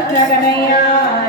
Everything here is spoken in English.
Krishna Kanaiya